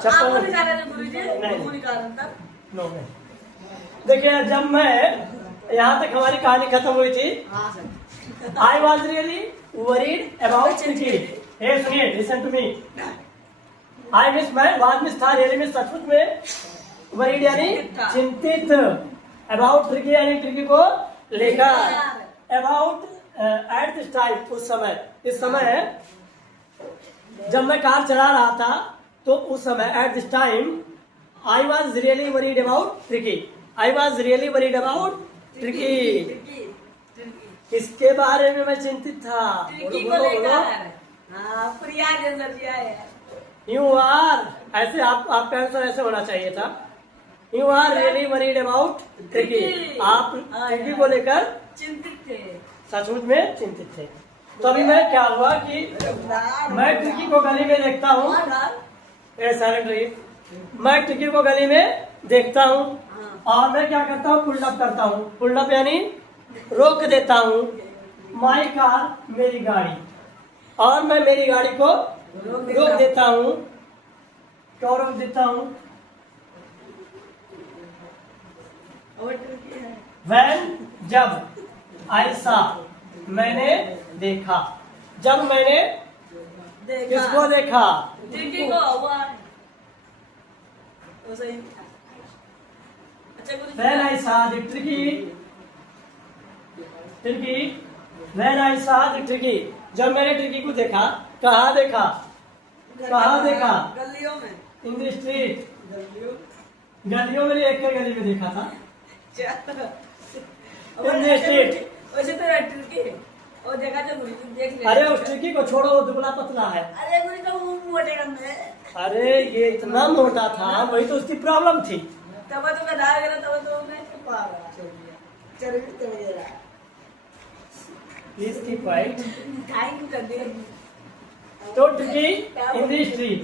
चप्पल आपको नहीं जाने दे गुरुजी, नहीं। वो नहीं कारण था। नो में। देखिए जब मैं यहाँ तक हमारी कहानी खत्म हुई थी, हाँ sir. I was really worried about Tricki. हे सुनिए, listen to me. I miss मैं वाज मिस था, रियली मिस सचमुच में, वरीड यानी चिंतित, अबाउट ट्रिकी यानी ट्रिकी को लेकर, अबाउट एट दिस टाइम उस समय, इस समय जब मैं कार चला रहा था तो उस समय at this time I was really worried about tricky. I was really worried about tricky. किसके बारे में मैं चिंतित था? ट्रिकी को लेकर। हाँ, प्रिया जैसा जी आए। यू आर, ऐसे आपका आंसर ऐसे होना चाहिए था। You are really worried about tricky. आप ट्रिकी को लेकर चिंतित थे। सचमुच में चिंतित थे। तो अभी मैं क्या हुआ कि मैं ट्रिकी को गली में देखता हूँ, मैं ट्रिकी को गली में देखता हूँ और मैं क्या करता हूँ, पुल्डअप करता हूँ। पुल्डअप यानी रोक देता हूँ, माई कार मेरी गाड़ी, और मैं मेरी गाड़ी को रोक देता हूँ। क्यों रोक देता हूँ? वैन जब, ऐसा मैंने देखा, जब मैंने किसको देखा? ट्रिकी को हुआ। वो सही। अच्छा गुरुजी। When I saw the tricky, when I saw the tricky, जब मैंने ट्रिकी को देखा, कहाँ देखा? कहाँ देखा? गलियों में। इन द स्ट्रीट, गलियों में, एक गली में देखा था। इन द स्ट्रीट। वैसे तो ट्रिकी है, और देखा जो गुरुजी देख ले। अरे उस ट्रिकी को छोड़ो, वो दुबला पतला है। अरे गुरुजी का वो मोटे कम है। अरे ये इतना मोटा था, वही तो उसकी प्रॉब्लम थी। तब तो मैं दाग गया, तब तो मैं पागल चल रहा। Please keep quiet. थैंक कर दे। तो ट्रिकी इन द स्ट्रीट,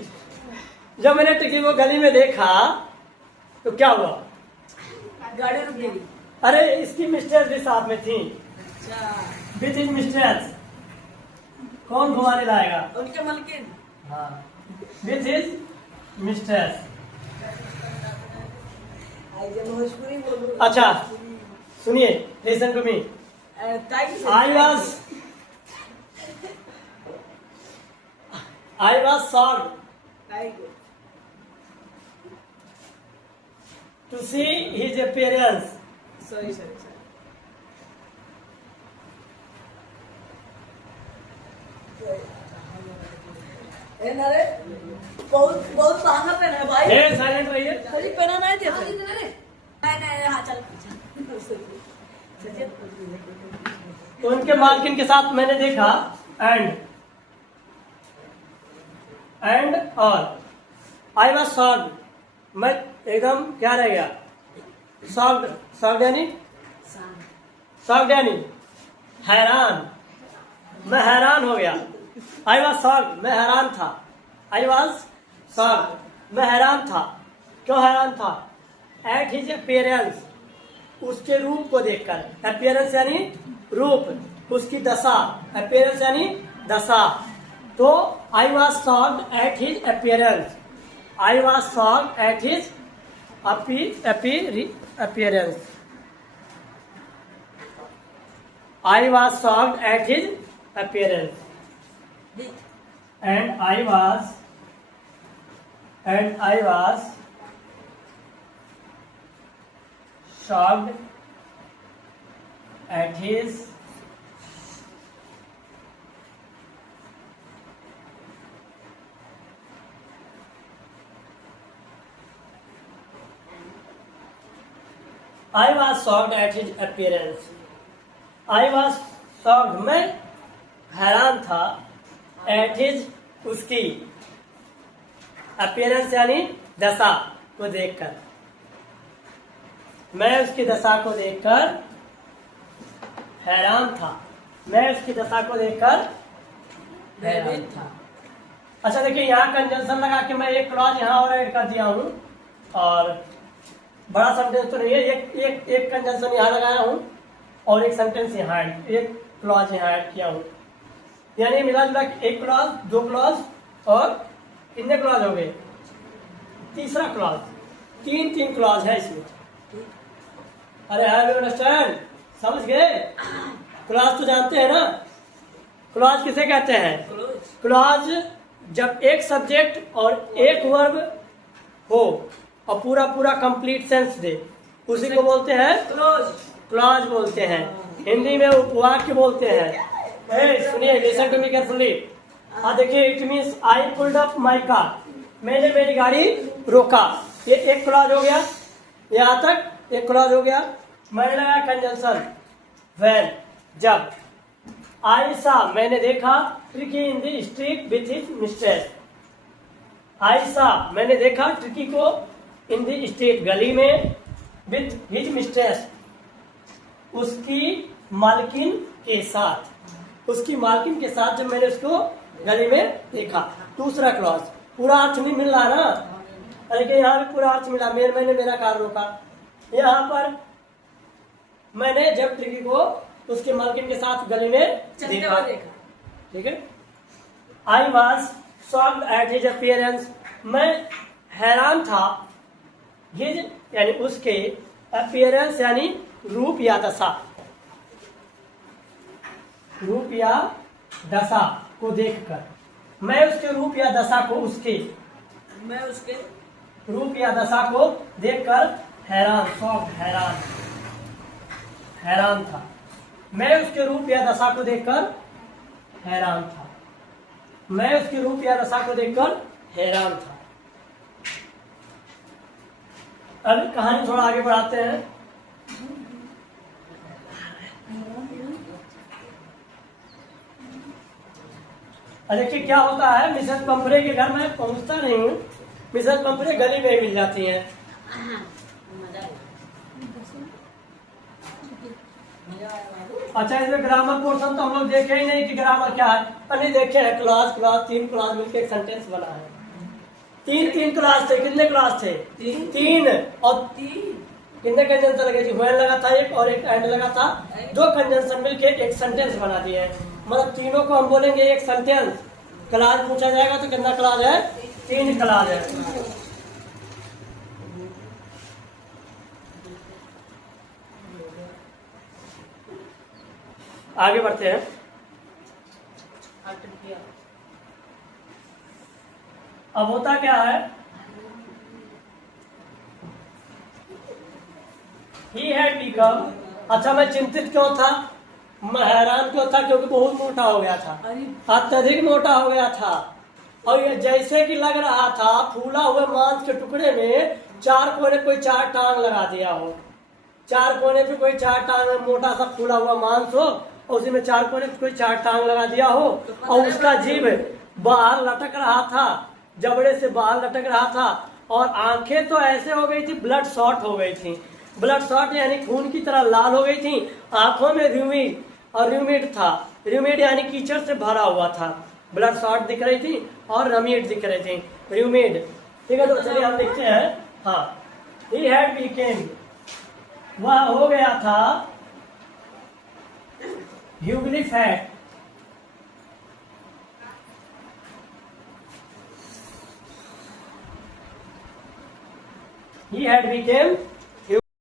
जब मैंने ट्रिकी को गली में देखा तो क्या हुआ? गाड़ी रुक गई। अरे इसकी मिस्ट्रेस भी साथ में थी। अच्छा। Which is mistress? कौन घुमाने लाएगा? उनके मलकिन। हाँ, विच इज मिस्ट्रेस। भोजपुरी बोलो। अच्छा सुनिए, listen to me. I was shocked to see his appearance. Sorry. अरे बहुत बहुत महंगा पेन है भाई। हे साइलेंट रहिए। अरे पेना नहीं देते। नहीं हाँ चल। तो उनके मालकिन के साथ मैंने देखा, एंड और आई वॉज शॉक्ड, मैं एकदम क्या रह गया? शॉक्ड यानी हैरान, मैं हैरान हो गया। आई वॉज शॉक्ड, मैं हैरान था। आई वॉज शॉक्ड, मैं हैरान था। क्यों हैरान था? एट हिज अपीयरेंस, उसके रूप को देखकर। अपीयरेंस यानी रूप, उसकी दशा। अपीयरेंस यानी दशा। तो I was shocked at his appearance. I was shocked at his appearance. I was shocked at his appearance, and I was shocked at his I was shocked at his appearance. I was shocked, मैं हैरान था, at his उसकी appearance यानी दशा को देखकर। मैं उसकी दशा को देखकर हैरान था। मैं उसकी दशा को देखकर हैरान था। अच्छा देखिए, यहाँ कंजंक्शन लगा के मैं एक क्लॉज यहाँ और ऐड कर दिया हूँ, और बड़ा सेंटेंस तो नहीं है, एक कंजंक्शन यहाँ लगाया हूँ और एक सेंटेंस यहाँ एक क्लॉज यहाँ ऐड किया हूँ। यानी मिला जुला एक क्लॉज, दो क्लॉज, और कितने क्लॉज हो गए? तीसरा क्लॉज, तीन क्लॉज है इसमें। अरे हैव यू अंडरस्टैंड, समझ गए? क्लॉज तो जानते हैं ना, क्लॉज किसे कहते हैं? क्लॉज जब एक सब्जेक्ट और एक वर्ब हो और पूरा पूरा कंप्लीट सेंस दे, उसी को बोलते हैं क्लॉज बोलते हैं। हिंदी में उपवाक्य बोलते हैं। सुनिए, लिसन टू मी केयरफुली। देखिए, it means I pulled up my car, मैंने मेरी गाड़ी रोका, ये एक क्लॉज हो गया। यहाँ तक एक क्लॉज हो गया। मैंने लगाया कंजंक्शन व्हेन, जब। आई सा, मैंने देखा Tricki in the street with his mistress. I saw, मैंने देखा ट्रिकी को इन द स्ट्रीट, गली में, विथ हिज मिस्ट्रेस, उसकी मालकिन के साथ, उसकी मालकिन के साथ जब मैंने उसको गली में देखा। दूसरा क्लॉज, पूरा अर्थ नहीं मिल रहा ना, लेकिन यहाँ पे पूरा अर्थ मिला। मैंने मेरा कार रोका। यहाँ पर मैंने जब ट्रिकी को उसके मालकिन के साथ गली में देखा, ठीक है। I was shocked at his appearance, मैं हैरान था, हिज यानी उसके, अपीयरेंस यानी रूप या दशा, रूप या दशा को देखकर। मैं उसके रूप या दशा को, मैं उसके रूप या दशा को देखकर हैरान, शॉक्ड, हैरान था। मैं उसके रूप या दशा को देखकर हैरान था। मैं उसके रूप या दशा को देखकर हैरान था। अब कहानी थोड़ा आगे बढ़ाते हैं। देखिए क्या होता है, मिसेस पंपरे के घर में पहुंचता नहीं हूँ, मिसेस पंपरे गली में ही मिल जाती हैं। अच्छा, इसमें ग्रामर पोर्शन तो हम लोग देखे ही नहीं कि ग्रामर क्या है। नहीं देखे हैं, क्लास तीन क्लास मिलकर एक सेंटेंस बना है। तीन क्लास थे। कितने क्लास थे? तीन। और कितने कंजंक्शन लगे थे? व्हेन लगा था एक और एक एंड लगा था। दो कंजंक्शन मिलकर एक सेंटेंस बना दिए हैं। मतलब तीनों को हम बोलेंगे एक सेंटेंस। क्लास पूछा जाएगा तो कितना क्लास है? 3 क्लास है। आगे बढ़ते हैं। अब होता क्या है, ही हैड बिकम, अच्छा मैं चिंतित क्यों था, मैं हैरान क्यों था? क्योंकि बहुत मोटा हो गया था, अत्यधिक मोटा हो गया था। और ये जैसे कि लग रहा था फूला हुए मांस के टुकड़े में 4 कोने कोई 4 टांग लगा दिया हो। 4 कोने पे कोई 4 टांग, मोटा सा फूला हुआ मांस हो और उसी में 4 कोने पे कोई 4 टांग लगा दिया हो और उसका जीभ बाहर लटक रहा था, जबड़े से बाहर लटक रहा था। और आंखें तो ऐसे हो गई थी, ब्लड शॉट हो गई थी। ब्लड शॉट यानी खून की तरह लाल हो गई थी। आंखों में र्यूमिड और र्यूमिड था। र्यूमिड यानी कीचड़ से भरा हुआ था। ब्लड शॉट दिख रही थी और रमीड दिख रही थी, र्यूमिड। ठीक है, तो चलिए हम देखते हैं। हाँ, ही हैड बिकेम, वह हो गया था ह्यूगली फैट, he had become